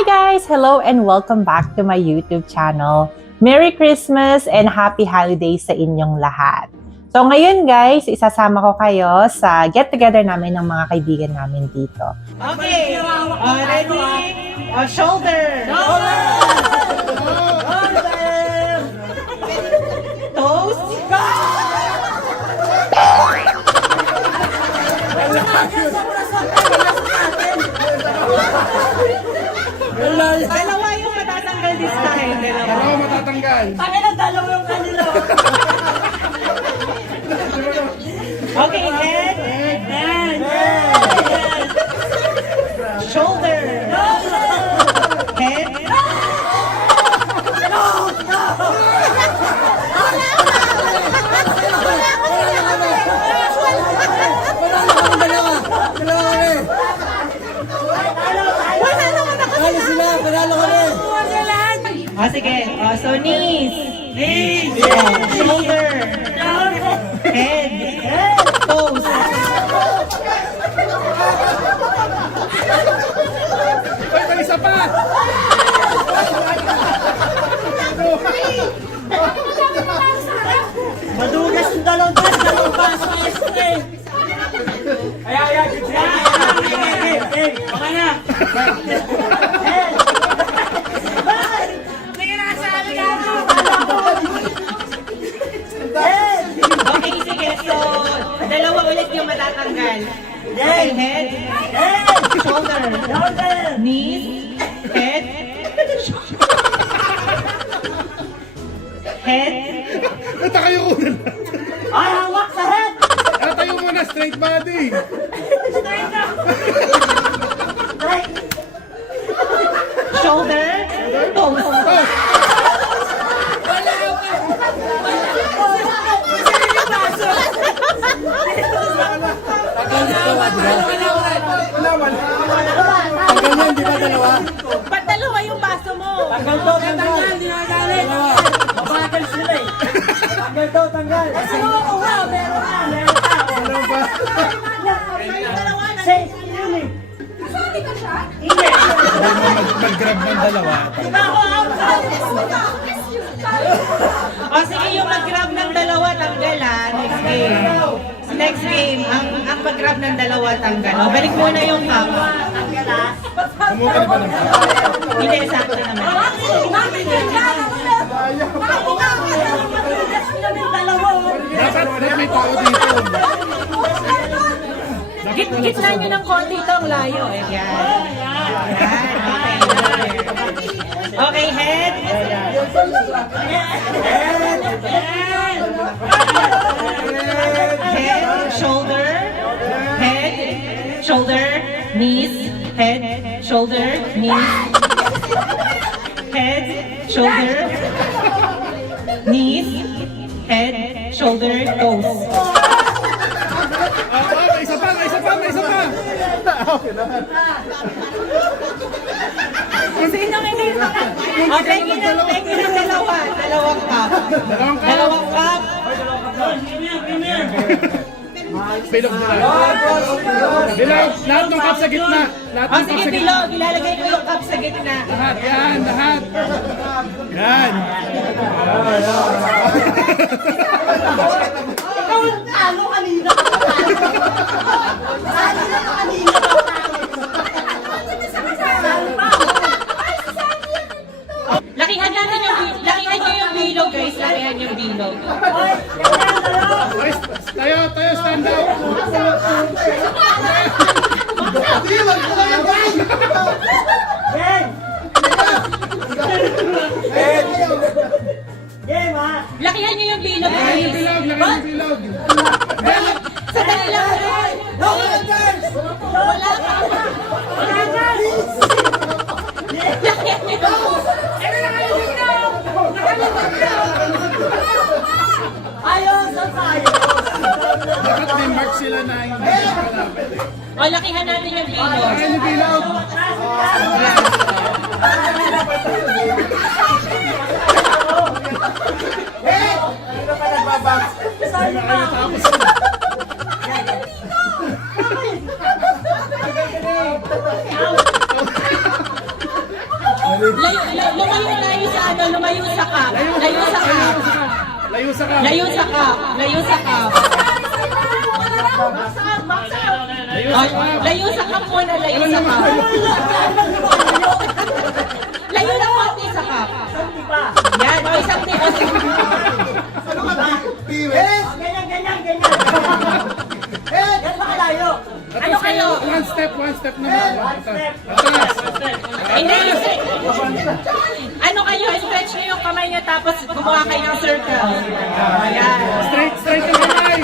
Hi guys! Hello and welcome back to my YouTube channel. Merry Christmas and Happy Holidays sa inyong lahat. So ngayon guys, isasama ko kayo sa get-together namin ng mga kaibigan namin dito. Okay, ready? Shoulder! Shoulder! Toes? Dalawa yung matatanggal this time. Dalawa matatanggal. Dalawa yung kanila. Okay, head. Shoulder. Head. Sige. So knees. Shoulder. Head. Toes. Ay, isa pa! Madugas yung dalawang paso. Ay, okay na. Okay, sige. So, dalawa ulit yung matatanggal. Okay, head, shoulder, knees, head, head. Tayo muna. Ay, hawak sa head! Tayo muna, straight body. Shoulder, toes. Ganyan, di ba dalawa? Ba't dalawa yung baso mo? Tanggal to, tanggal. Dinagalit. Mabagal sila eh. Tanggal to, tanggal. Kasi mo ako, wow, meron ka. Dalawa ba? Dalawa na. Say, yun eh. Kasali ka siya? Hindi. Mag-grab ng dalawa. O sige, yung mag-grab ng dalawa, tanggal ha. Next game. Next game, ang mag-grab ng dalawa, tanggal. O, balik muna yung cup. Kumuha ka na ba ng Hindi, sakto naman. Dapat may tao dito. Gitna nyo ng konti ito, ang layo. Yan. Okay, head. Head, shoulder, knees, head, shoulder, knees, head, shoulder, knees, head, shoulder, toes. May isa pa! Sinong hindi? Okay, tingin ng dalawa. Dalawang cup. Dalawang cup. Bilog na lang. Bilog! Lahat ng cup sa gitna! Lahat O ng cup sige, sa gitna! Bilog. Ilalagay ko yung cup sa gitna. Lahat! Yan! Lahat! Yan! Ikaw ang talo kanina. Lakihan nyo yung bilog, guys. Lakihan yung bilog. Tayo! Stand up! Lakihan nyo yung bilog, Lagyan guys. yung bilog! Lagyan yung bilog! Sandali lang, guys. Wala pa. Lakihan nyo. Dapat may mark sila na hindi malapit eh. O, lakihan natin yung bilog. Lagyan yung bilog! Lumayo sa ano, lumayo sa cup. Layo sa cup. Layo sa ka. Layo sa cup. Layo sa cup. Ay, layo sa cup muna, layo sa cup. Layo na konti sa cup. Yan, o isang tip. Ano kayo? One step na. Atras. Hindi, ano kayo? Stretch nyo yung kamay nyo tapos gumawa kayo ng circle. Ayan. Straight ang kamay.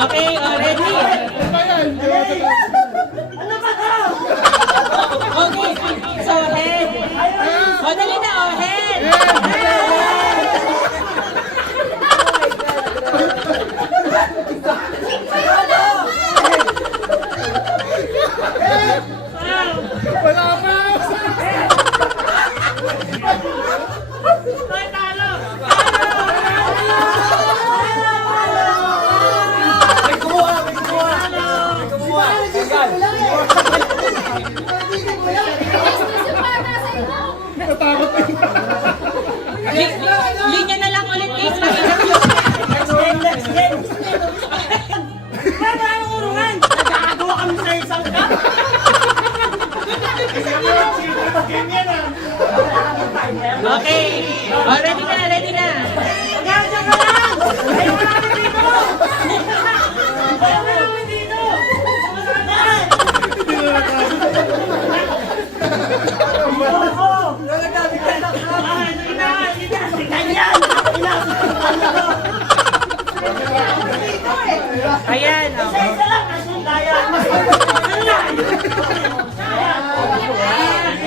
Okay, ready? Okay, so head. O, dali na, head. Wala pa. Natakot din. Linya na lang ulit, guys. Mahirap yun. Okay. O, ready na, ready na. Ayan, okay.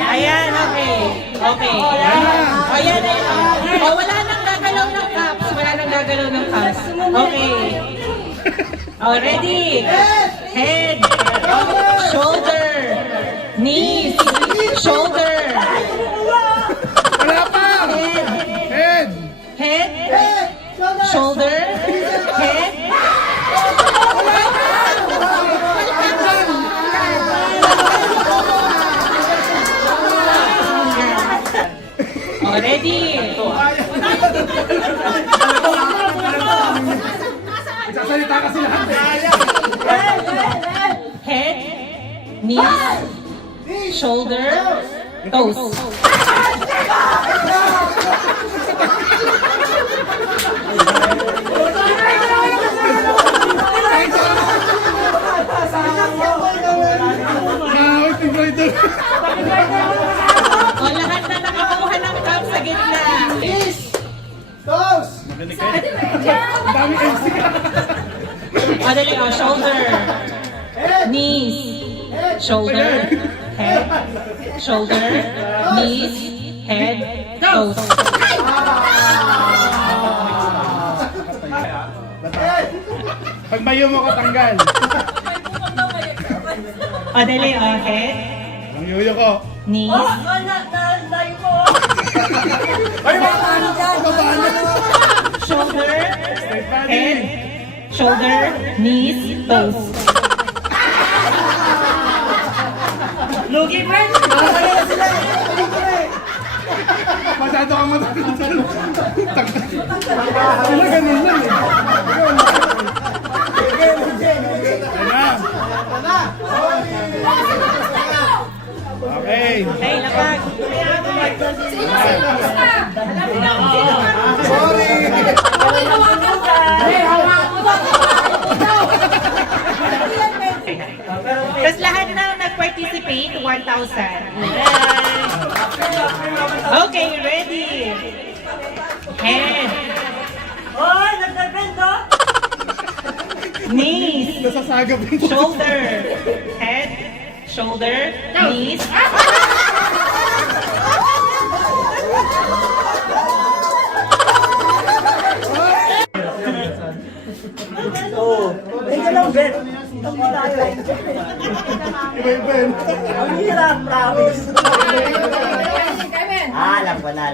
Ayan, okay. Okay. Ayan, ayan. O, wala nang gagalaw ng cups. Wala nang gagalaw ng cups. Okay. O, ready? Head. Shoulder. Knees. Shoulder. Wala pa. Head. Head. Shoulder. Head. O, ready? Sasalita kasi lahat. Head, knees, shoulder, toes. Mahawag yung ito. O, lahat na nakakuha ng cup sa gitna. Ang dami MC. O, dali, o, shoulder, knees, shoulder, head, shoulder, knees, head, toes. Pag mayo mo katanggal. O, dali, o, head, Ang yuyo ko. knees, shoulder, Straight body. head, shoulder, knees, toes. Lugi, friend! Masyado ka matanggal. Wala ganun lang eh. Ayan na. Okay. Hey, lapag! Tapos lahat na nag-participate, 1,000. Okay, ready? Head. Knees. Nasasagap yung Shoulder. Head. Shoulder. Knees. iba-iba yun. Alam ko na.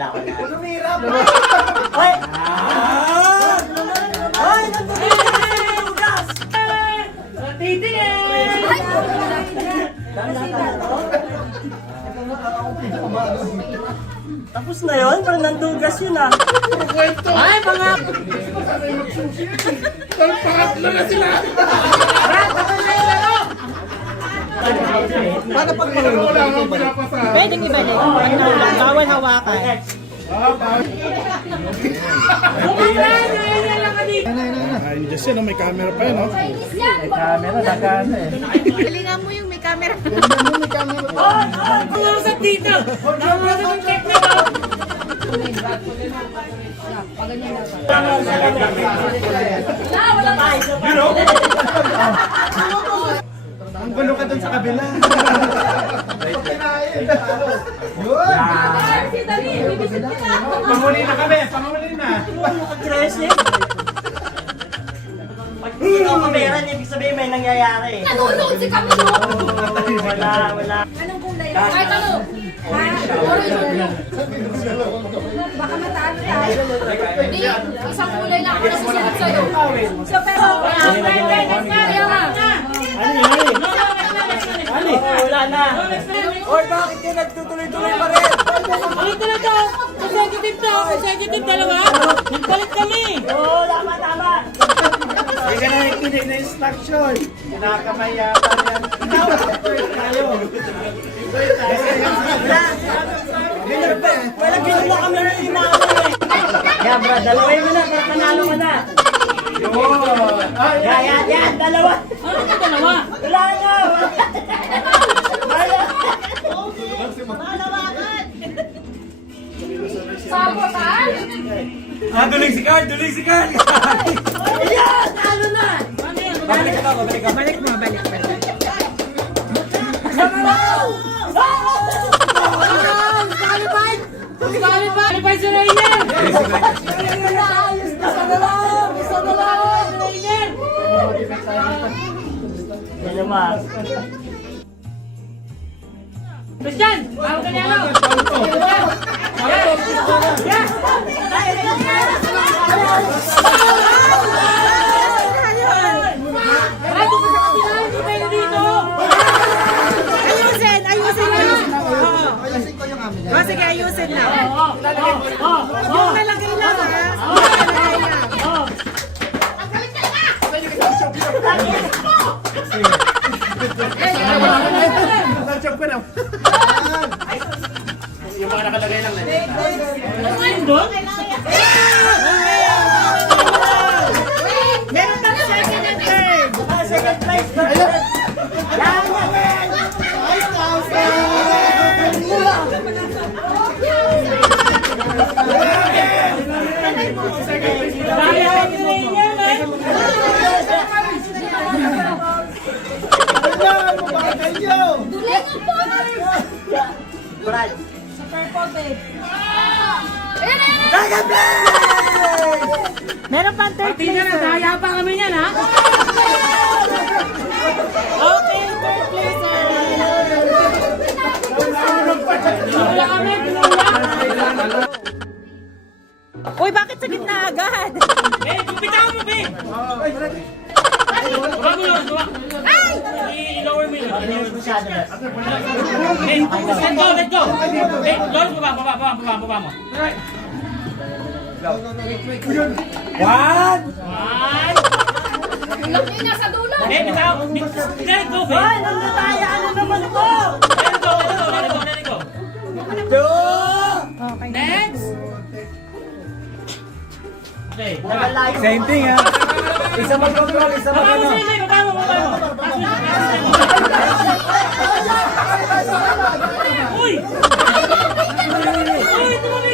Ay! Ay! Nandun Tapos na yun? Parang nandugas yun ah. Kwento! Ay, mga... Sanay magsushi. Ang pangatlo na sila. Paano pag Pero wala akong pinapasa. Pwedeng ibalik. Bawal hawakan. Ay, Diyos yan, may camera pa yun, no? Galingan mo yung may camera. Nangasap dito. Nangasap yung check na to. Ang gulo ka dun sa kabila. Panguli na kami, panguli na. Aggressive. Pag hindi ko kamera, ibig sabihin may nangyayari. Nanonood si Camilo! Wala. Anong kulay? Kahit ano? Orange. Baka matalo tayo. Hindi, isang kulay lang ako nasusunod sa'yo. So, pero... Kaya nga. Wala na. Or bakit ka nagtutuloy-tuloy pa rin? Ulit na to. Consecutive to. Consecutive dalawa. Nagpalit kami. Oo, tama. Hindi ka na nakikinig na instruction. Kinakamayapan yan. Wala ginawa kami ng inaaway eh. Yan, bro, dalawin mo na, panalo ka na. Yan, dalawa. Ano ka dalawa? Wala na. Sabotan? Duling si Carl! Duling si Carl! Ayan, talo na. Balik ka ako, balik ka. Balik mo, balik. Qualified si Rainer! Yan naman. Christian! Bawal ka niya, ano? Ayusin ko yung amin. Oh, sige, ayusin na. Yung nalagay lang, ha? Yung nalagay lang. Check ko na. Yung mga nakalagay lang na. Meron kang second and third. Second place. Yan. Qualified si Rainer, eh. Duling ang po! Brad. Ayan! Meron pang third place. Daya pa kami niyan, ha? Okay, third place. Pinula kami, pinula. Uy, bakit sa gitna agad? Eh, kumpitawan mo, be! Baba mo yun, baba. Ay! I-lower mo yun. Eh, let go! Eh, Lord, baba mo. One! Tulak niyo na sa dulo! Eh, bitaw! Let go, be! Ay, nandatayaan na naman ko. Let go. Okay. Next! Okay. Same thing, ha? Isa mag-control, isa Baba mo, mag-ano. Sili! Baba mo! Uy! Uy, tumali